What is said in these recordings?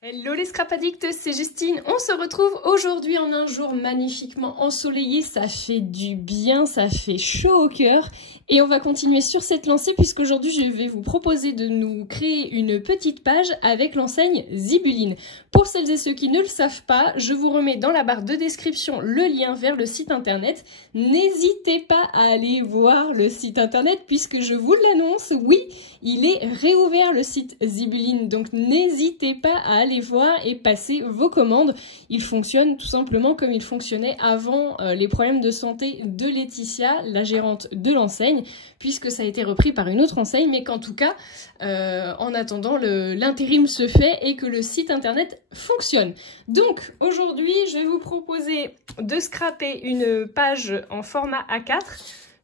Hello les scrap addicts, c'est Justine. On se retrouve aujourd'hui en un jour magnifiquement ensoleillé. Ça fait du bien, ça fait chaud au cœur. Et on va continuer sur cette lancée puisqu'aujourd'hui je vais vous proposer de nous créer une petite page avec l'enseigne Zibuline. Pour celles et ceux qui ne le savent pas, je vous remets dans la barre de description le lien vers le site internet. N'hésitez pas à aller voir le site internet puisque je vous l'annonce, oui, il est réouvert le site Zibuline. Donc n'hésitez pas à aller voir et passer vos commandes. Il fonctionne tout simplement comme il fonctionnait avant les problèmes de santé de Laetitia, la gérante de l'enseigne, puisque ça a été repris par une autre enseigne, mais qu'en tout cas, en attendant, l'intérim se fait et que le site internet fonctionne. Donc aujourd'hui, je vais vous proposer de scraper une page en format A4.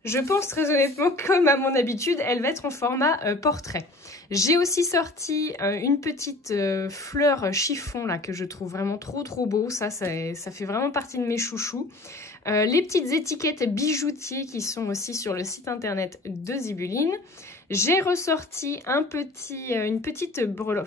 Je pense très honnêtement, comme à mon habitude, elle va être en format portrait. J'ai aussi sorti une petite fleur chiffon là que je trouve vraiment trop beau. Ça fait vraiment partie de mes chouchous. Les petites étiquettes bijoutiers qui sont aussi sur le site internet de Zibuline. J'ai ressorti une petite breloque,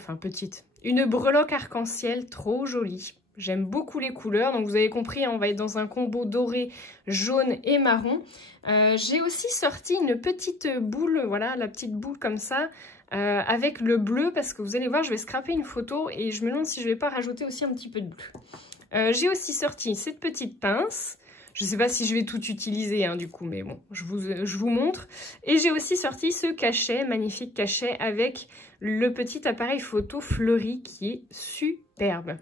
une breloque arc-en-ciel trop jolie. J'aime beaucoup les couleurs, donc vous avez compris, on va être dans un combo doré, jaune et marron. J'ai aussi sorti une petite boule, voilà, la petite boule comme ça, avec le bleu, parce que vous allez voir, je vais scraper une photo et je me demande si je vais pas rajouter aussi un petit peu de bleu. J'ai aussi sorti cette petite pince. Je ne sais pas si je vais tout utiliser, hein, du coup, mais bon, je vous montre. Et j'ai aussi sorti ce cachet, magnifique cachet, avec le petit appareil photo fleuri qui est superbe.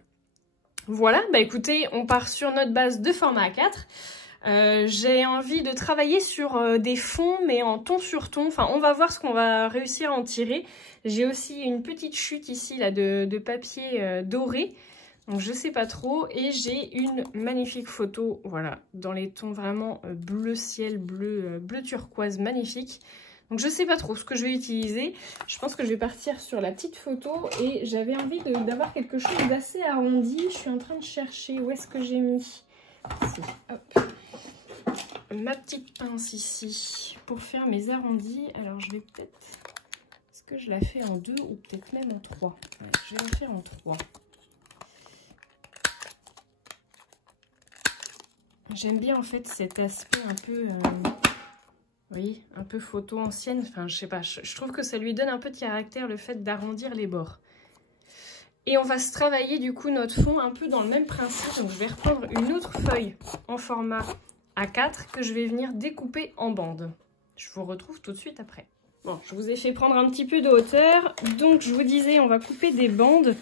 Voilà, bah écoutez, on part sur notre base de format A4. J'ai envie de travailler sur des fonds, mais en ton sur ton. Enfin, on va voir ce qu'on va réussir à en tirer. J'ai aussi une petite chute ici là de papier doré. Donc je sais pas trop. Et j'ai une magnifique photo, voilà, dans les tons vraiment bleu ciel, bleu turquoise, magnifique. Donc je sais pas trop ce que je vais utiliser. Je pense que je vais partir sur la petite photo et j'avais envie d'avoir quelque chose d'assez arrondi. Je suis en train de chercher où est-ce que j'ai mis. Ici, hop. Ma petite pince ici pour faire mes arrondis. Alors je vais peut-être... Est-ce que je la fais en 2 ou peut-être même en 3? Ouais, je vais la faire en 3. J'aime bien en fait cet aspect un peu... oui, un peu photo ancienne, enfin je sais pas, je trouve que ça lui donne un peu de caractère le fait d'arrondir les bords. Et on va se travailler du coup notre fond un peu dans le même principe, donc je vais reprendre une autre feuille en format A4 que je vais venir découper en bandes. Je vous retrouve tout de suite après. Bon, je vous ai fait prendre un petit peu de hauteur, donc je vous disais on va couper des bandes.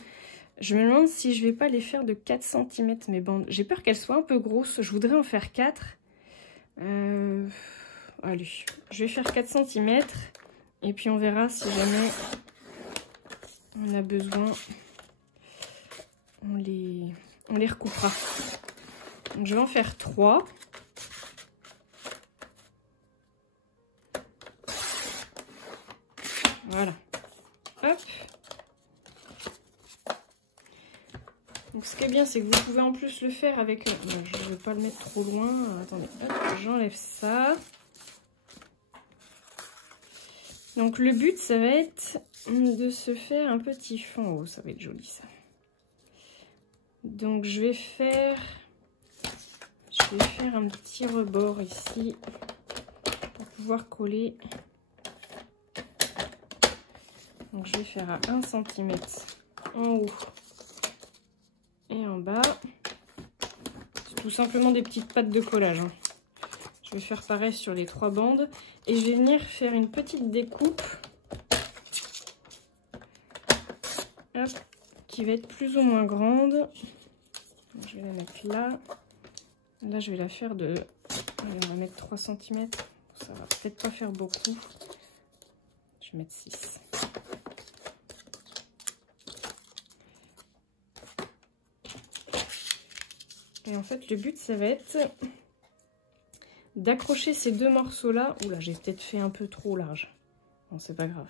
Je me demande si je vais pas les faire de 4 cm mes bandes. J'ai peur qu'elles soient un peu grosses, je voudrais en faire 4. Allez, je vais faire 4 cm et puis on verra si jamais on a besoin, on les recoupera. Donc je vais en faire 3. Voilà. Hop. Donc ce qui est bien, c'est que vous pouvez en plus le faire avec... je ne vais pas le mettre trop loin. Attendez, hop, j'enlève ça. Donc le but, ça va être de se faire un petit fond en haut. Ça va être joli, ça. Donc je vais faire un petit rebord ici pour pouvoir coller. Donc je vais faire à 1 cm en haut et en bas. C'est tout simplement des petites pattes de collage, hein. Je vais faire pareil sur les 3 bandes et je vais venir faire une petite découpe, hop, qui va être plus ou moins grande. Je vais la mettre là. Là, je vais la faire de... Allez, on va mettre 3 cm. Ça va peut-être pas faire beaucoup. Je vais mettre 6. Et en fait, le but, ça va être d'accrocher ces 2 morceaux-là. Oula, j'ai peut-être fait un peu trop large. Bon, c'est pas grave.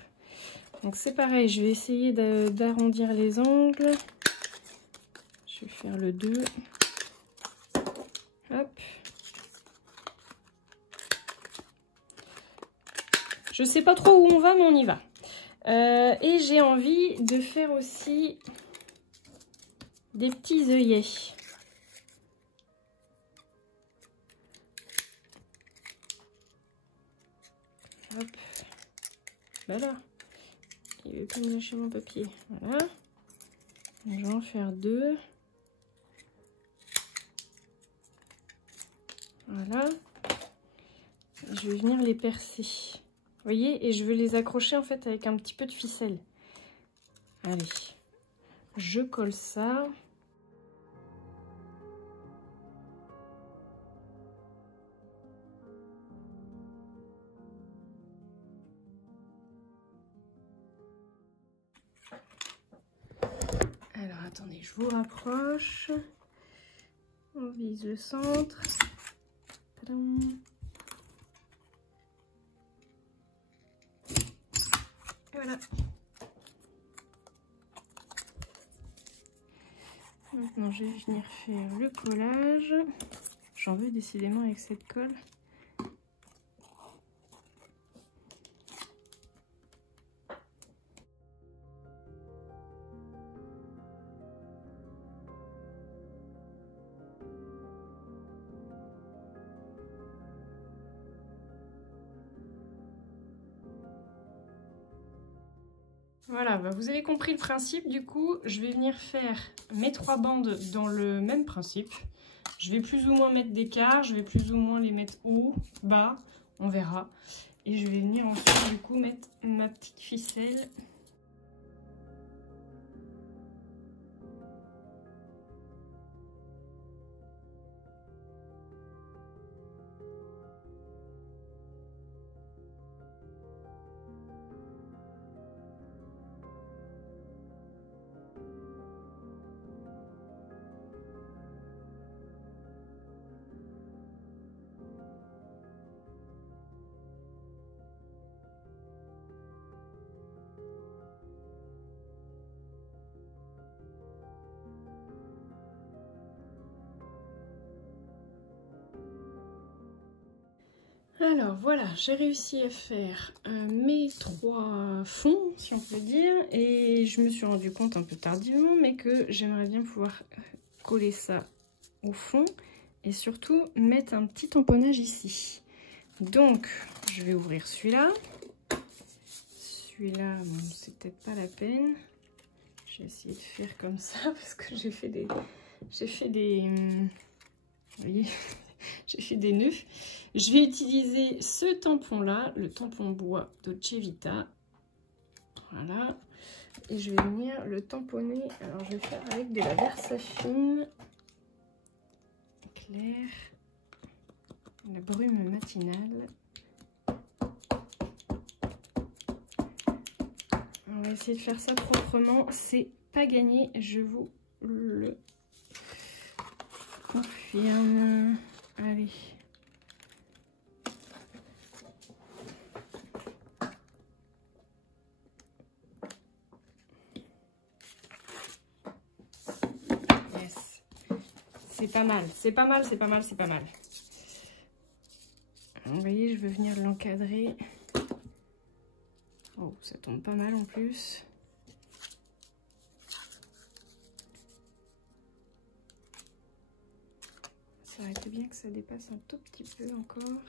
Donc, c'est pareil. Je vais essayer d'arrondir les angles. Je vais faire le 2. Hop. Je sais pas trop où on va, mais on y va. Et j'ai envie de faire aussi des petits œillets. Hop. Voilà. Il veut pas me lâcher mon papier. Voilà. Donc, je vais en faire 2. Voilà. Je vais venir les percer. Vous voyez, et je vais les accrocher en fait avec un petit peu de ficelle. Allez, je colle ça. Alors attendez, je vous rapproche. On vise le centre. Tadam. Voilà. Maintenant, je vais venir faire le collage. J'en veux décidément avec cette colle. Voilà, bah vous avez compris le principe. Du coup, je vais venir faire mes 3 bandes dans le même principe. Je vais plus ou moins mettre d'écart, je vais plus ou moins les mettre haut, bas, on verra. Et je vais venir ensuite du coup mettre ma petite ficelle. Alors voilà, j'ai réussi à faire mes 3 fonds, si on peut dire, et je me suis rendu compte un peu tardivement, mais que j'aimerais bien pouvoir coller ça au fond et surtout mettre un petit tamponnage ici. Donc, je vais ouvrir celui-là. Celui-là, bon, c'est peut-être pas la peine. Je vais essayer de faire comme ça parce que j'ai fait des... vous voyez, j'ai fait des nœuds. Je vais utiliser ce tampon-là, le tampon bois Dolce Vita. Voilà. Et je vais venir le tamponner. Alors, je vais faire avec de la Versafine claire, la brume matinale. On va essayer de faire ça proprement. C'est pas gagné, je vous le confirme. Allez. Yes. C'est pas mal, c'est pas mal, c'est pas mal, c'est pas mal. Vous voyez, je veux venir l'encadrer. Oh, ça tombe pas mal en plus. Ça aurait été bien que ça dépasse un tout petit peu encore.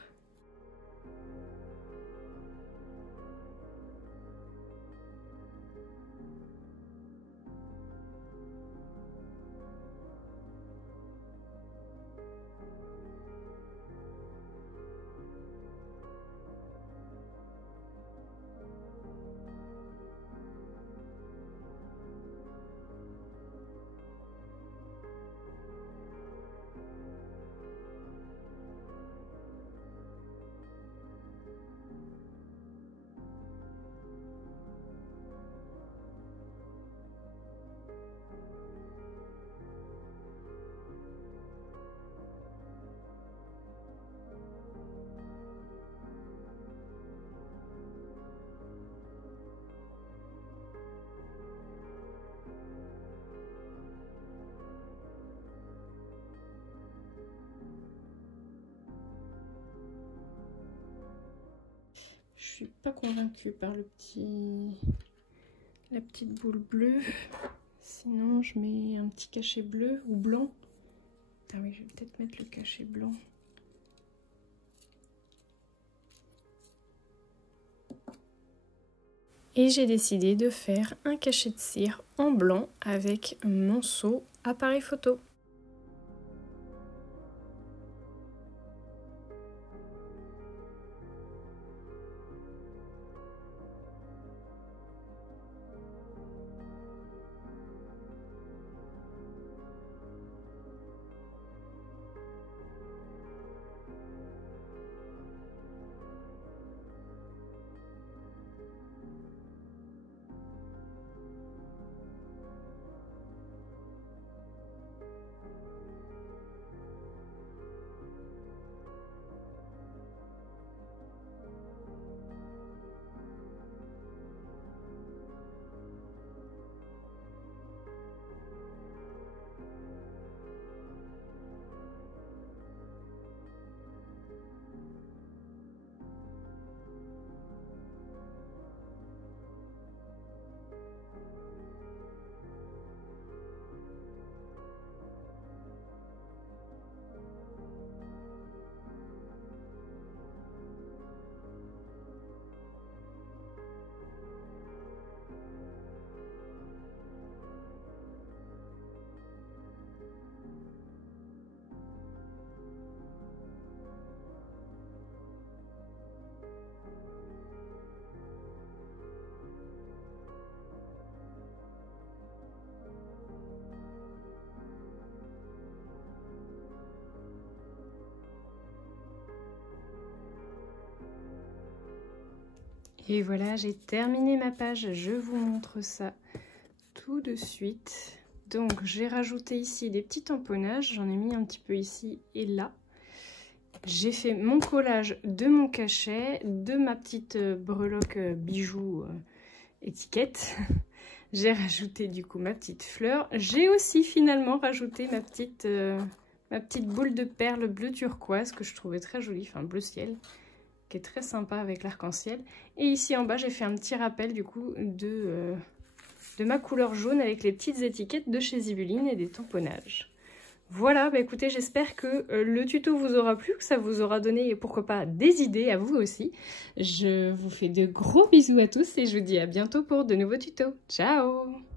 Je suis pas convaincue par la petite boule bleue. Sinon, je mets un petit cachet bleu ou blanc. Ah oui, je vais peut-être mettre le cachet blanc. Et j'ai décidé de faire un cachet de cire en blanc avec mon seau appareil photo. Et voilà, j'ai terminé ma page, je vous montre ça tout de suite. Donc j'ai rajouté ici des petits tamponnages, j'en ai mis un petit peu ici et là. J'ai fait mon collage de mon cachet, de ma petite breloque bijoux étiquette. J'ai rajouté du coup ma petite fleur. J'ai aussi finalement rajouté ma petite boule de perles bleu turquoise que je trouvais très jolie, enfin bleu ciel, qui est très sympa avec l'arc-en-ciel. Et ici en bas, j'ai fait un petit rappel du coup de ma couleur jaune avec les petites étiquettes de chez Zibeline et des tamponnages. Voilà, bah écoutez, j'espère que le tuto vous aura plu, que ça vous aura donné, pourquoi pas, des idées à vous aussi. Je vous fais de gros bisous à tous et je vous dis à bientôt pour de nouveaux tutos. Ciao!